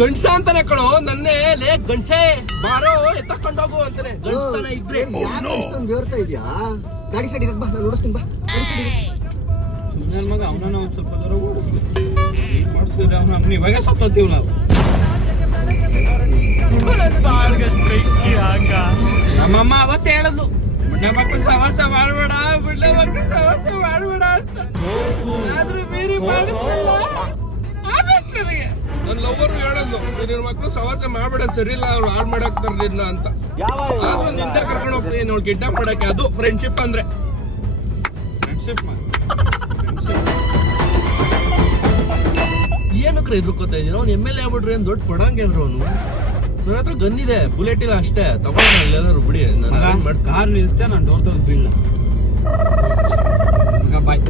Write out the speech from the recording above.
ಗಂಡ್ಸ ಅಂತಾನೆ ಕಣೋ ನನ್ನೇ ಲೇ ಗಂಡ್ಸೆ ಬಾರೋ ಎತ್ತಕೊಂಡೋಗು ಅಂತಾನೆ ಗಂಡ್ಸನ ಇದ್ರೆ ಇಷ್ಟೊಂದು ಬೇರ್ತಾ ಇದೆಯಾ? ಗಾಡಿ ಸೈಡ್ ಬಾ, ನಾನು ಓಡಿಸ್ತೀನಿ ಬಾ. ಗಾಡಿ ಸೈಡ್ ನನ್ನ ಮಗ ಅವನನ್ನ ಒಂದು ಸ್ವಲ್ಪ ದೂರ ಓಡಿಸ್ತೀವಿ ಮಾಡಿಸಿದ್ರೆ ಅವನು ಇವಾಗ ಸತ್ತೋತೀವಿ ನಾವು. ನಮ್ಮಮ್ಮ ಅವತ್ತೇ ಹೇಳದ್ಲು ಬುಡ್ಡೆ ಮಕ್ಕಳು ಸವಾಸ ಮಾಡ್ಬೇಡ ಬುಡ್ಡೆ ಮಕ್ಕಳು ಸವಾಸ ಮಾಡ್ಬೇಡ ಅಂತ. ಆದ್ರೂ ಮೀರಿ ಮಾಡಿದ್ರಲ್ಲ ಆಗುತ್ತೆ ನನಗೆ. ನನ್ನ ಲವ್ವರು ಹೇಳದ್ಲು ನಿನ್ನ ಮಕ್ಳು ಸವಾಸ ಮಾಡ್ಬೇಡ ಸರಿ ಇಲ್ಲ ಅವ್ರು ಹಾಳು ಮಾಡಾಕ್ತಾರ ನಿನ್ನ ಅಂತ. ಆದ್ರೂ ನಿಂದ ಕರ್ಕೊಂಡು ಹೋಗ್ತೀನಿ ನೋಡಿ ಕಿಡ್ನಾಪ್ ಮಾಡಕ್ಕೆ. ಅದು ಫ್ರೆಂಡ್ಶಿಪ್ ಅಂದ್ರೆ. ಫ್ರೆಂಡ್ಶಿಪ್ ಏನಕ್ರೆ ಎದುರ್ಕೋತಾ ಇದೀರ? ಅವ್ನು MLA ಆಗ್ಬಿಟ್ರೆ ಏನ್ ದೊಡ್ಡ ಪಡಂಗೆ ಅಂದ್ರು ಅವನು. ನನ್ನ ಹತ್ರ ಗನ್ ಇದೆ, ಬುಲೆಟ್ ಇಲ್ಲ ಅಷ್ಟೇ. ತಗೊಂಡು ಎಲ್ಲಾದ್ರು ಬಿಡಿ ಕಾರ್ ನಿಲ್ಸ್ತೇ ನಾನು ಡೋರ್ ತೆಗೆದು ಬೀಳ. ಬಾಯ್.